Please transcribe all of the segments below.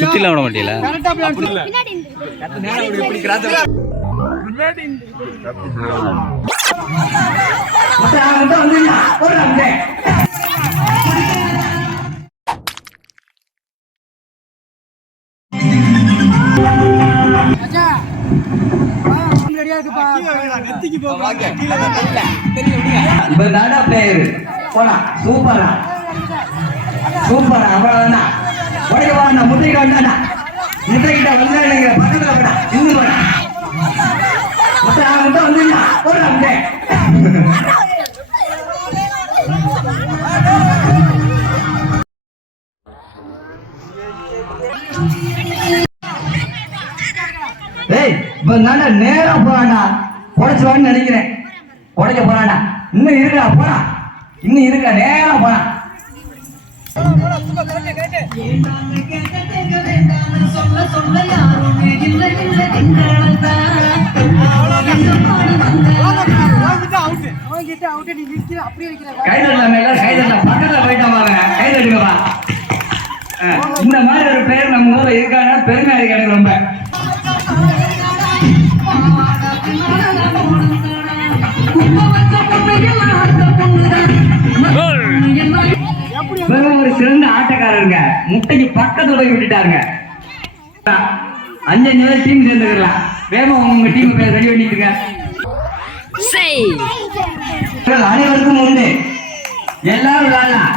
சுத்தில விட மாட்டீங்களா? சூப்பரா சூப்பரா அவ்வளவுதானா உடைக்க வாங்க முட்டைக்கு வந்தாடா முட்டைக்கிட்ட வந்தாங்க பக்கத்துல போடா இந்து போடா முட்டை அவன் வந்துடா போடா முட்டை ஏய் இப்ப நேரா போறான்டா உடைச்சுவான்னு நினைக்கிறேன் உடைக்க போறான்டா இன்னும் இருக்கா போடா இன்னும் இருக்கா நேரா போறான் இந்த மாதிரி ஒரு பேர் நம்ம ஊர்ல இருக்காங்க பெருமையா இருக்கு எனக்கு ரொம்ப ஒரு சிறந்த ஆட்டக்காரருங்க முட்டைக்கு பக்கத்துல விட்டுட்டாருங்க 5 பேர் டீம் சேர்ந்துக்கலாம் வேகமா உங்க டீம் பேர் ரெடி பண்ணிட்டுங்க அனைவருக்கும் உண்டு எல்லாரும் விளையாடலாம்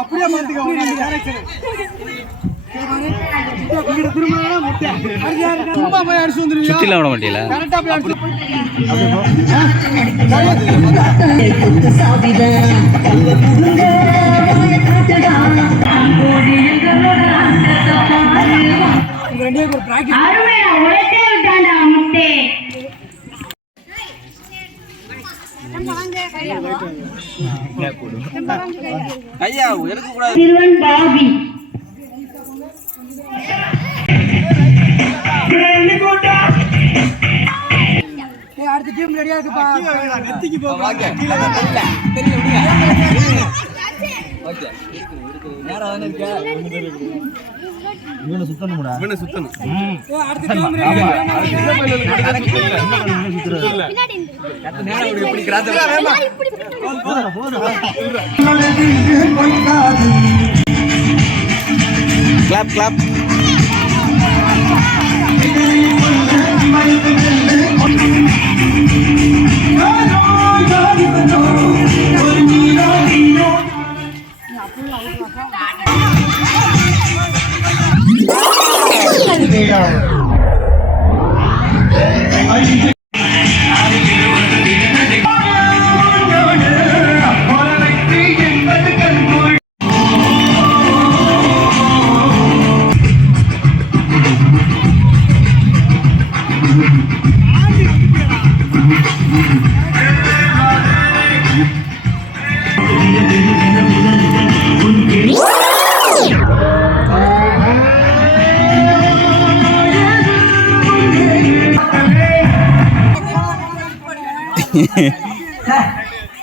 அப்படியே சுத்தில விட மாட்டீங்களா? பாபி அடுத்த டீம் ரெடியா இருக்குப்பா நெத்திக்கு போ வாங்க ஓகே நேரா வந்து இருக்க இவன சுத்தணும்டா இவன சுத்தணும் அடுத்த டீம் ரெடியா கத்த நேரா ஓடி இப்படி கிராஸ் கிளாப் கிளாப்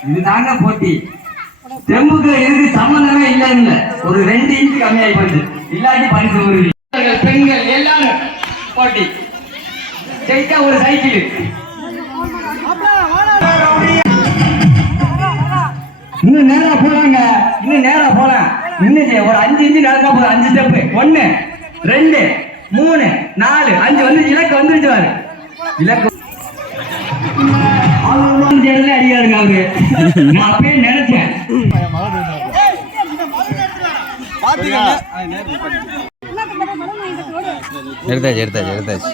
இதுதாங்க போட்டி தெம்புக்கு இருக்கு சம்பந்தமே இல்ல ஒரு 2 இன்ச் கம்மியாகி போச்சு இல்லாட்டி பரிசு பெண்கள் எல்லாரும் போட்டி ஜெயிச்சா ஒரு சைக்கிள் இன்னும் நேரா போறாங்க இன்னும் நேரா போலாம் இன்னும் ஒரு 5 இன்ச் நடந்தா போதும் 5 ஸ்டெப் 1 2 3 4 5 வந்து இலக்கு வந்துருச்சு பாரு இலக்கு அடிக்காதுங்க அவரு நான் அப்பயே நினைச்சேன் எடுத்தாச்சு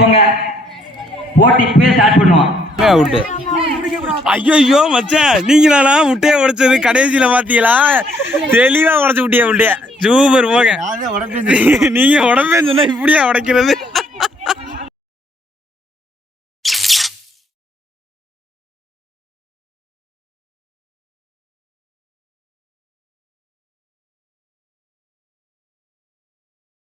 போங்க போட்டி இப்பவே ஸ்டார்ட் பண்ணுவோம் அவுட்டு. ஐயோ மச்சான் நீங்களானா முட்டையை உடைச்சது கடைசியில பாத்தீங்களா? தெளிவா உடைச்சு முட்டைய சூப்பர் போங்க. நீங்க உடம்பேன்னு சொன்னா இப்படியா உடைக்கிறது?